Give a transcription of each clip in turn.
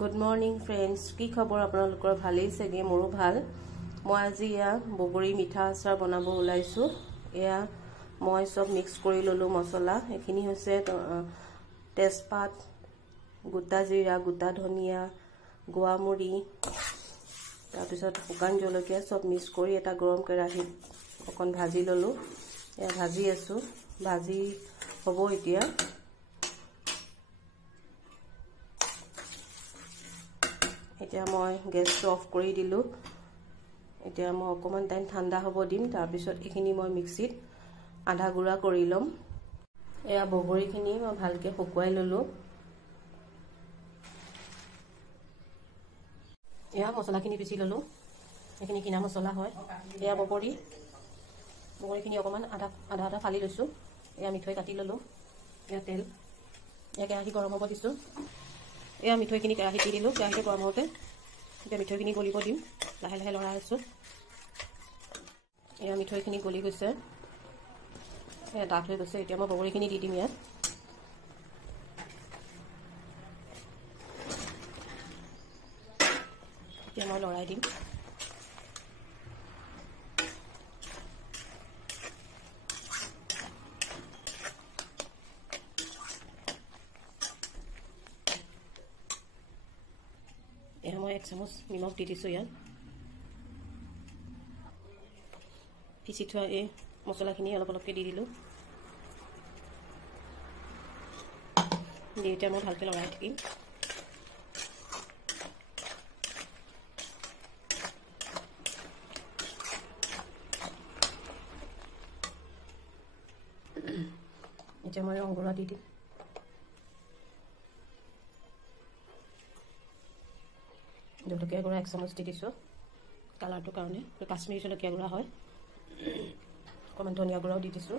Good morning friends. কি খবৰ আপোনালোকৰ ভালেই চাগে মোৰো ভাল মই আজি ইয়া বগৰী মিঠা আচাৰ বনাব ওলাইছো এয়া মই সব মিক্স কৰি ললো মছলা এখিনি হৈছে তেজপাত গোটা জিৰা গোটা ধনিয়া গোৱামুৰি তাৰ পিছত শুকান জলকীয়া সব মিক্স কৰি এটা গৰম কেৰাহীত অকন ভাজি ললো এয়া ভাজি আছো ভাজি হ'ব এতিয়া এতিয়া মই গ্যাস অফ কৰি দিলো এতিয়া মই অকমান টাইম ঠাণ্ডা হ'ব দিম তাৰ পিছত এখিনি মই মিক্সিত আধা গুড়া কৰি লম এয়া বগৰীখিনি মই ভালকে শুকুৱাই ললো এয়া মছলাখিনি পিছি ললো এখিনি কিনা মছলা হয় এয়া বগৰীখিনি অকমান আধা ফালি লৈছো এয়া মিঠৈ কাটি ললো এয়া তেল এয়া কেৰাহী গৰম হ'ব দিছো এয়া মিঠৈখিনি কেৰাহীত দি দিলো কেৰাহীতে গৰম হওঁতে এতিয়া মিঠৈখিনি গলিব দিম লাহে লাহে লৰাই আছো এয়া মিঠৈখিনি গলি গৈছে এয়া ডাঠ হৈ গৈছে এতিয়া মই বগৰীখিনি দি দিম ইয়াত এতিয়া মই লৰাই দিম এয়া মই 1 চামুচ নিমখ দি দিছো ইয়াত পিছি থোৱা এই মছলাখিনি অলপ অলপকৈ দি দিলো দি এতিয়া মই ভালকৈ লৰাই থাকিম এতিয়া মই ৰং গুড়া দি দিম জলকীয়া গুড়া 1 চামুচ দি দিছো কালাৰটোৰ কাৰণে কাশ্মীৰী জলকীয়া গুড়া হয় অকমান ধনিয়া গুড়াও দি দিছো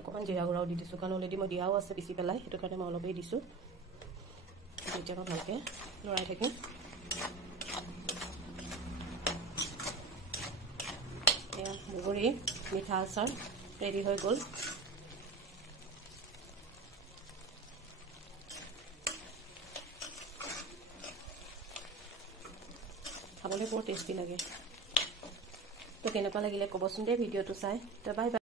অকমান জিৰা গুড়াও দি দিছো কাৰণ অলৰেডি মই দিয়াও আছে পিছি পেলাই সেইটো কাৰণে মই অলপেই দিছো এতিয়া মই ভালকৈ লৰাই থাকিম এয়া বগৰী মিঠা আচাৰ ৰেডি হৈ গ'ল খাবলৈ বৰ টেষ্টি লাগে তো কেনেকুৱা লাগিলে ক'বচোন দে ভিডিঅ'টো চাই তো বাই বাই